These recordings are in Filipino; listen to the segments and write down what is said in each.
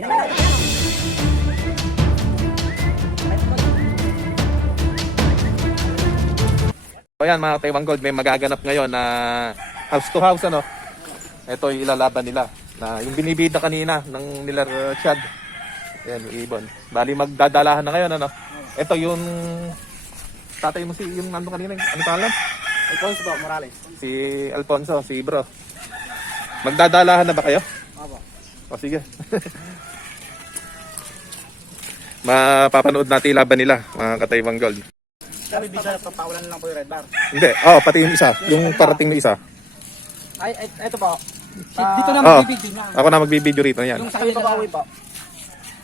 So ayan mga Taiwan Gold, may magaganap ngayon na house to house ano. Ito yung ilalaban nila na yung binibida kanina ng nila Chad. Ayan yung ibon. Bali magdadalahan na ngayon ano. Ito yung tatay mo si yung nando kanina. Ano pangalan? Alfonso po, Morales. Si Alfonso, si bro. Magdadalahan na ba kayo? Opo. O sige. Mapapanood natin laban nila mga Taiwan Gold. Sabi bisa papawalan lang po yung red bar. Hindi, pati yung isa, yung parating na isa. Ay, ito po. Dito na Oo. magbibigay na. Ako na magbibideo rito yan. Yung sa kanila ba po?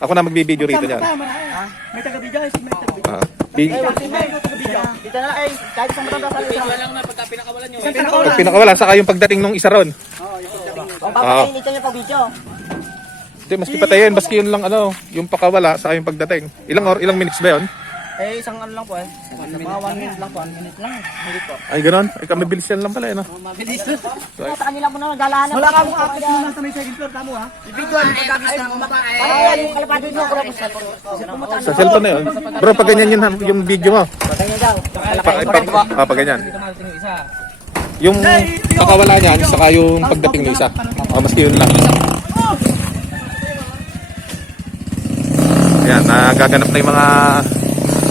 Ako na magbibideo rito yan. May taga-video, may taga-video. Dito na ay, kahit isang matanda sa isa. lang na pagka pinakawalan nyo. Pag pinakawala, saka yung pagdating nung isa ron. Kung papatayin niyo pa video. Hindi, maski patayin, maski yun lang ano, yung pakawala, saka yung pagdating. Ilang minutes ba yun? Eh, isang ano lang po eh. Mga 1 minute lang po. 1 minute lang. Minute po. Ay, ganon. Ay, kami bilis yan lang pala, no? Mabilis. Sa kanila mo na nagalahan. Wala ka mong akit mo lang sa may second floor, tamo ha? Ibigyan ang pagkakis na kumakain. Parang yan, yung kalapado nyo. Sa cellphone na yun. Bro, pag ganyan yung video mo. Ganyan daw. Pag ganyan. Yung pakawala niyan, saka yung pagdating ng isa. Maski yun lang. Ayan, nagaganap na yung mga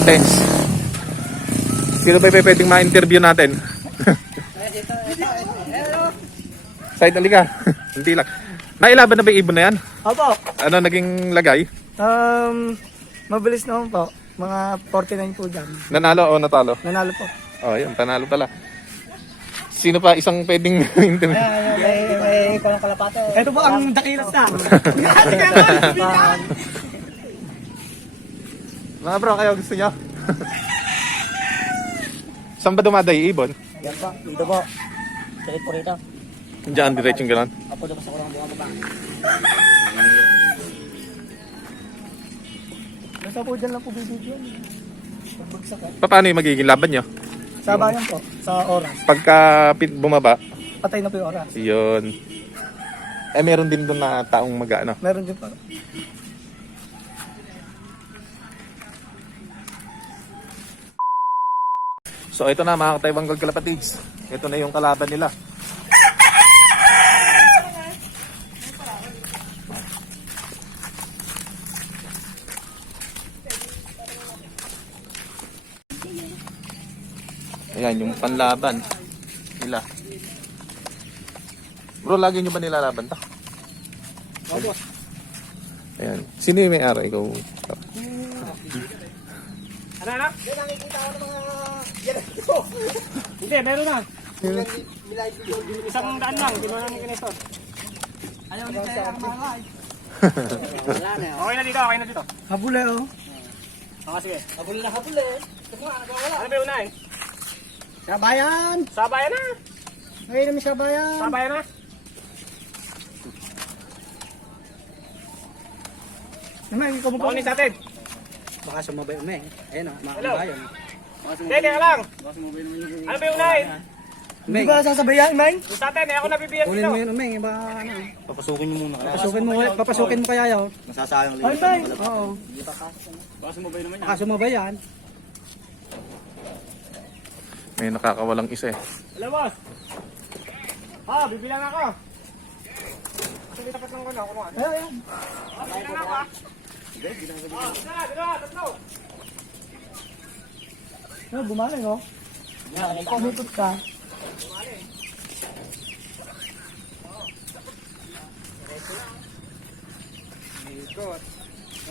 thanks. Sino ba pwedeng ma-interview natin? Side alika. Hindi lang. Nailaban na ba yung ibon na yan? Opo. Ano naging lagay? Mabilis naman po. Mga 49 po dyan. Nanalo o natalo? Nanalo po. Oh, yun, panalo pala. Sino pa isang pwedeng interview? May kulang kalapate. Ito po ang dakilas na. Mga bro, kayo gusto nyo? Saan ba dumaday ibon? Yan po, dito po. Salit po rito. Diyan, diretsong gano'n. Apo daw sa kulang bunga baba. Basta po dyan lang po bibigyo. Pagbagsak eh. Paano yung magiging laban nyo? Sa bayan po, sa oras. Pagka bumaba, Patay na po yung oras. yun. Eh, meron din doon na taong mag-ano. Meron din po. So, ito na mga Taiwan Gold Kalapatids. Ito na yung kalaban nila. Ayan, yung panlaban nila. Bro, lagi nyo ba nilalaban ta? Opo. Ayan. Sino yung may-ari? Ikaw. Ano anak? Hindi nakikita ko ng mga Hindi, meron na. Isang daan lang, di ba namin kinesto? Ayaw ulit tayo ang malay. wala na. Okay na dito, okay na dito. Habule oh. Okay, sige. Habol na habol eh. Kasi nga, nagwawala. Ano ba yung unahin? Sabayan! Sabayan na! Ngayon namin sabayan. Sabayan na! Naman, ikaw mo pa. Makunin sa atin. Baka sumabay umay. Ayun o, Hello. makabayan. Hindi, teka lang. Ano ba yung unahin? Umay. Di ba sasabayan, man? Yung sa atin, eh, ako nabibigyan Kunin dito. mo yun umay. Ba ano? Papasukin mo muna. Papasukin mo kaya yaw. Masasayang Ay, man. Oo. Baka sumabay naman yan. Baka sumabayan. May nakakawalang isa eh. Hello, boss. Bibilang ako. Kasi tapat lang ko na. Kumuha. Ayun. Bibilang ako, tatlo. Oh, bumaling oh. Kumikot ka. Good.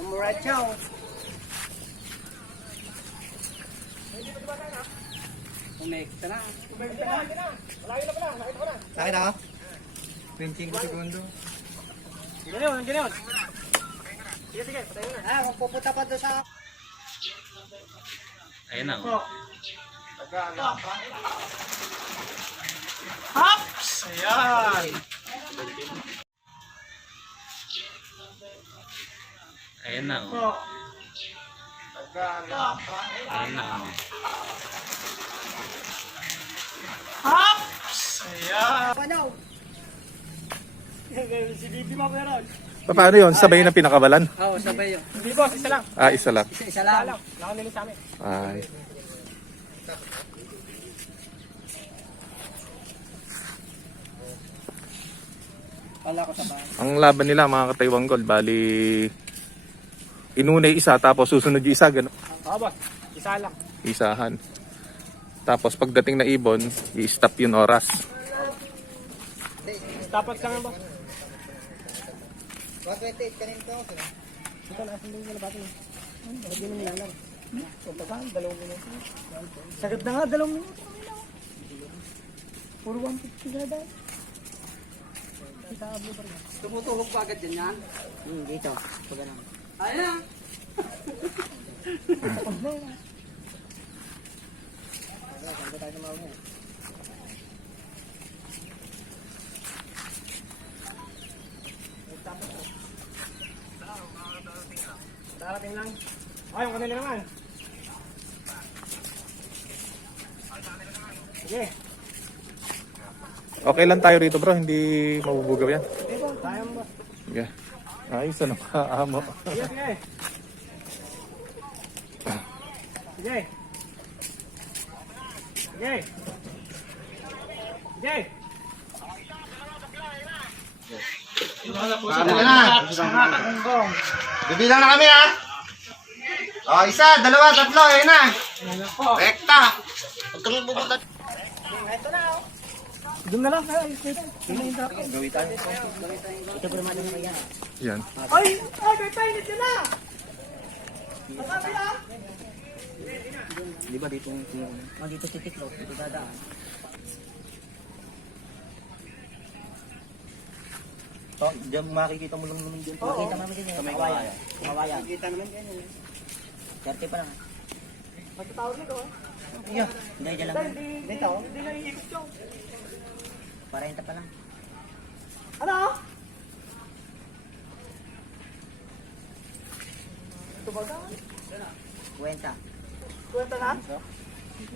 Umurachaw. Umekta na. Malayo na pala. Nakita ko na. Nakita ka? 25 segundo. Ganyan, ganyan. Sige, sige. Patayin na. Magpupunta pa doon sa... Ayun na. Hops! Ayan. Ayun na. Ayun na. Hops! Ayan. Ano? Si Bibi mo meron. Paano yun? Sabay na pinakabalan? Oo, sabay yun. Hindi boss, isa lang. Ah, isa lang. Isa lang. Nakanili sa amin. Ay. Wala ko sa bahay. Ang laban nila mga Kataiwang Gold, bali inuna yung isa tapos susunod yung isa, gano'n. Oo boss, isa lang. Isahan. Tapos pagdating na ibon, i-stop yung oras. Tapos lang boss. 128 kanin ko. Ito na, asan yung nalabati mo? Hindi mo nilalang. Ito ka, 2 minuto. Sagad na nga, 2 minuto. Puro 150 na dahil. Tumutulog pa agad din yan? Dito. Pag ganun. Ayan. Darating lang. Ay, yung kanila naman. Sige. Okay lang tayo rito bro, hindi mabubugaw yan. Kaya mo ba? Yeah. Ayos ano ka, amo. Sige, sige. Sige. Sige. Sige. Ano na? Bibilang na kami ha. Oh, 1, 2, 3, ayun na. Rekta. Huwag kang pupunta. Doon na lang. Ay, ito. Ito po naman yung yan. Yan. Ay, may painit yun na. Masabi lang. Di ba dito dito titiklo, dito dadaan. Oh, diyan makikita mo lang naman dyan. Makita mo naman din yung kawayan. Kawayan. Kita naman ganyan. 30 pa lang. Magkatawag nito. Iya. Hindi dyan lang. Dito. Hindi na iikot yung. 40 pa lang. Ano? Ito ba ka? 20. Kwenta na?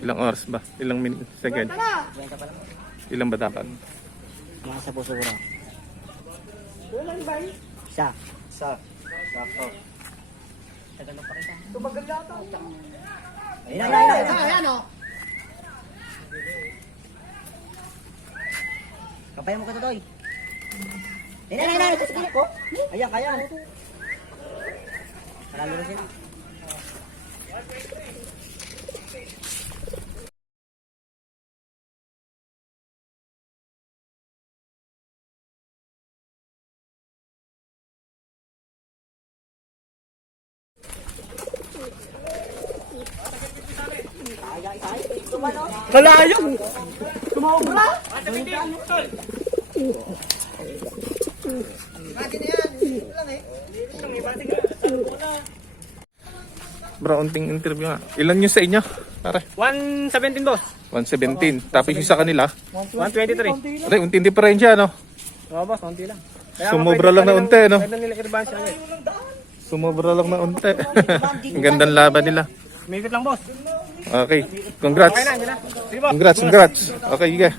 Ilang oras ba? Ilang minute? Second? Kwenta na! 20 pa lang. Ilang ba dapat? Mga sa pusura. Wala ba yun? Isa. Sakto. Tagal na pa kita. Tumagal yata. Ayan o. Kapay mo ko ito, Doy. Ayan. Ito sa ko. Ayan, kaya. Kalalo na sila. Kalayo! Tumobra! Bro, unting interview nga. Ilan yung sa inyo? Pare? 117 boss. 117. Tapos yung sa kanila? 123. Pare, unting diferensya, no? Oo boss, konti lang. Sumobra lang na unti, no? Pwede nila i-revanche agad. Sumobra lang na unti. Ang gandang laban nila. May lang boss. Okay. Congrats. Okay na, yun na. Sige boss. Congrats. Okay, sige.